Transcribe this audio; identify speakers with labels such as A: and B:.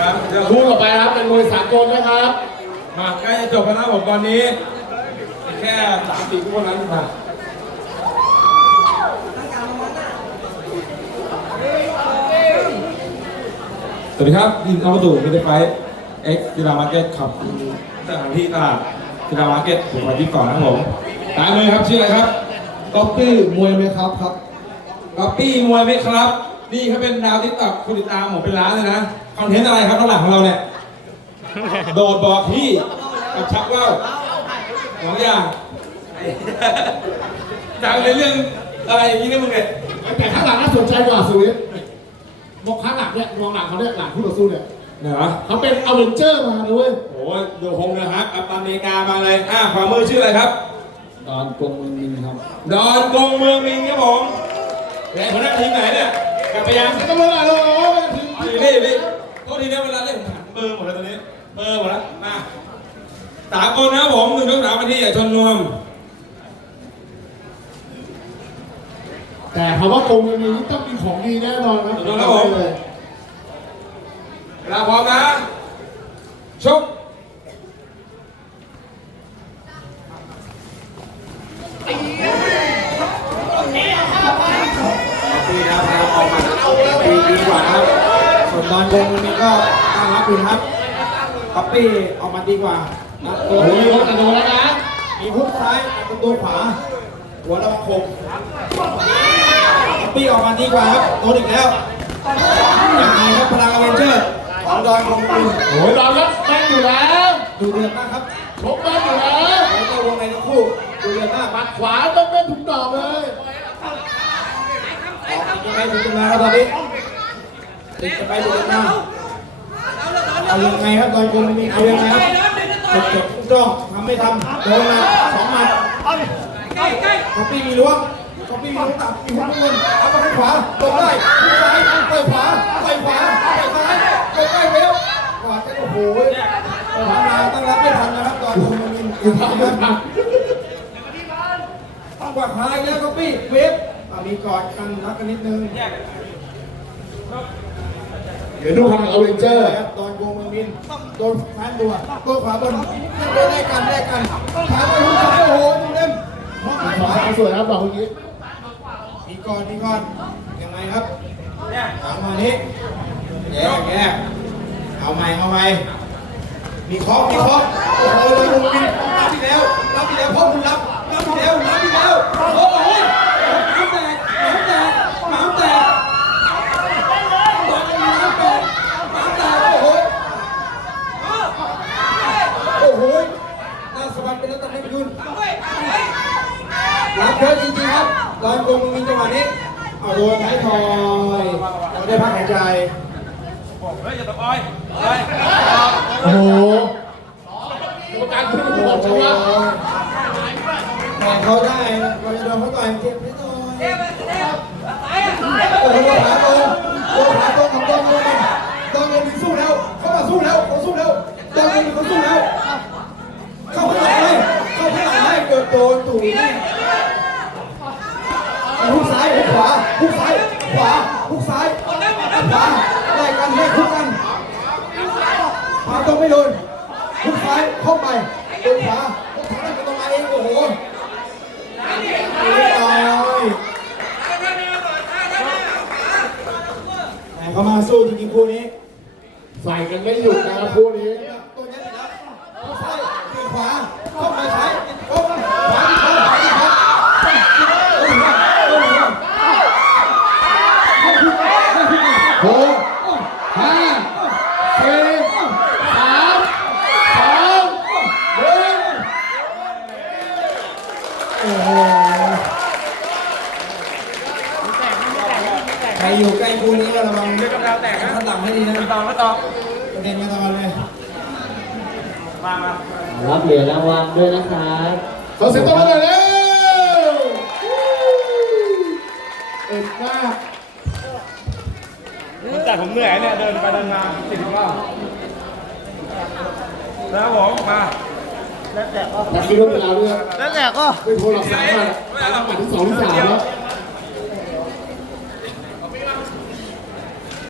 A: ครับเดี๋ยว
B: คู่ต่อไปนะครับเป็นมวยสากลนะครับ
A: มาใกล้จะจบแล้วนะผมตอนนี้ แค่สามสี่คู่เท่านั้นมาสวัสดีครับยินดีต้อนรับสู่มิเตอร์ไฟเอ็กซ์กีฬามาร์เก็ตขับสถานที่ตลาดกีฬามาร์เก็ตผมมาที่ก่อนนะครับผมตามเลยครับชื่ออะไรครับ
B: ก๊อปปี้มวยไหมครับครับ
A: ก๊อปปี้มวยไหมครับ นี่เขาเป็นดาวติ๊กต็อกคนติดตามผมเป็นล้านเลยนะคอนเทนต์อะไรครับด้านหลังของเราเนี่ยโดดบอกพี่กับชักว่าวสองอย่างดังในเรื่องอะไรอย่างนี้เนี่ยมึงเนี่ย
B: แต่ข้างหลังน่าสนใจกว่าสุวิทย์มองข้างหลังเนี่ยมองหลังเขาเนี่ยหลังคู่ต่อสู้เนี่ย
A: เหรอ
B: เขาเป็นอเวนเจอร์มาเลยเว้ย
A: โอ้ยโดฮงนะฮะกัปตันอเมริกามาเลยอะขวามือชื่ออะไรครับ
B: ดอนกงเมืองมินครับ
A: ดอนกงเมืองมิงครับผมแหนหัวหน้าทีมไหนเนี่ย กลับไปยัง
B: ก็มาเลยโอ้ยถึง
A: นี่นี่นี่โทษทีนะเวลาเล่นผมหันเบอร์หมดแล้วตอนนี้เบอร์หมดแล้วมาสามคนนะครับผมหนึ่งต้องสามนาทีอย่าชนนวม
B: แต่คำว่ากงเมืองมินนี่ต้องมีของดีแน่นอนครับ
A: ถูกต้องครับผม
B: เลย
A: เวลาพร้อมนะชกปีนะครับออกมาปี ดีกว่านะครับ
C: ส่วนดอนกงนี่ก็ตั้งรับอยู่นะครับป๊อปปี้ออกมาดีกว่านัดตัว
B: โอ้ย
C: นี้
B: รถกระโดดแล้วนะ
C: มีฮุกซ้ายกับตัวขวา หัวระวังคมป๊อปปี้ออกมาดีกว่าครับโดนอีกแล้วยังไงครับพลังอเวนเจอร์ของดอนกงมิน
B: โอ้ยดอนครับแม่นอยู่แล้ว
C: ดูเดือดมากครับ
B: ชกแม่นอยู่แล้ว
C: แล้วก็วงในทั้งคู่ดูเดือดมาก
B: ปัดขวาต้องแม่นทุกดอกเลย
C: ออกยังไงถึงจะมาครับตอนนี้ ติดกันไปดูกันมาเอายังไงครับดอนกงมินเอายังไงครับจบจบจ้องทำไม่ทำโดนมาสองหมัดคอปปี้มีล้วงคอปปี้มีล้วงตับมีหัวมุนเอาไปข้างขวาตบได้ข้างซ้ายต่อยขวาต่อยขวาต่อยซ้ายต่อยใกล้เวฟกวาดกันโอ้โหทำงานตั้งรับไม่ทันนะครับตอนคุณมินคุณทำนะครับกวาดหายแล้วคอปปี้เวฟอะมีกอดกันรักกันนิดนึง
B: เดี๋ยวดูพลังอเวนเจอร์
C: ครับตอนโกงเมืองมินโดนแฟนดัวตัวขวาบนยังโดนแลกกันแลกกันขาไปหุ้นซ้ายโอ้โหดูเล่มมอง
B: ข
C: ข
B: วาวาสวยครับดอกเมื่อกี้
C: มีก่อนมีก่อนยังไงครับถามมานี้แยกแยกเอาใหม่เอาใหม่มีเคาะมีเคาะโอ้โหเลยดูมินรับที่แล้วรับที่แล้วพ่อคุณรับรับที่แล้วรับที่แล้วโอ้โหน้ำแตกน้ำแตกน้ำแตกตอนนี้น้ำแตกน้ำแตกโอ้โหโอ้โหน่าสบายเป็นนักตะเล่นยุน รับเยอะจริงๆครับตอนกงมีจังหวะนี้เอาโดนท้ายทอยเราได้พักหายใจ
A: เฮ้ยอย่าตะออยเฮ้ย
B: โอ้โหกรรมการพูดไม่บอกใช่ไหม
C: แต่เขาได้เราจะโดนเขาต่อยเจ็บนิดหน่อยโอ้โหขาตรงโอ้ขาตรงของตรงเลยตรงเงินสู้แล้ว เขามาสู้แล้วเขาสู้แล้วตรงเงินเขาสู้แล้ว เข้าข้างหลังให้เข้าข้างหลังให้เกิดโดนตู่นี่หุกซ้ายหุก ขวาหุกซ้าย ขวาหุกซ้ายขวาไล่กันไล่คุกกันขวาตรงไม่โดนหุกซ้ายเข้าไปโดนขวาหุกขวาได้ตรงมาเองโอ้โหเรียบร้อยแต่เขามาสู้จริงๆคู่นี้
B: ใส่กันไม่หยุดนะครับคู่นี้
C: แล้วเข้าซ้ายตีขวาเข้าไปซ้ายเข้าขวาที่เขาขวาที่เขาโอ้โหโอ้โห
B: หกห้าสี่สามสองหนึ่ง โอ้โห
C: ใครอยู่ใกล้คู่นี้ก็ระวัง
A: เดี๋ยวกำลังแตกนะ
C: ข้างหลังให้ดีนะ
A: ไม่ต้องไม่ต้อง
C: ประเด็นมาตอนเลย
A: มามา
D: รับเหรียญรางวัลด้วยนะครับ
B: ขอเสียงตบมือหน่อยเร็วเอ็นมาก
A: ผมจัดผมเหนื่อยเนี่ยเดินไปเดินมาสิบรอบแล้วผมมา
B: แต่คิดว่าเวลาด้วย
D: นั่นแหละก็
B: ไม่โทรหลับสามวันตามหลับถึงสองที่สามแล้ว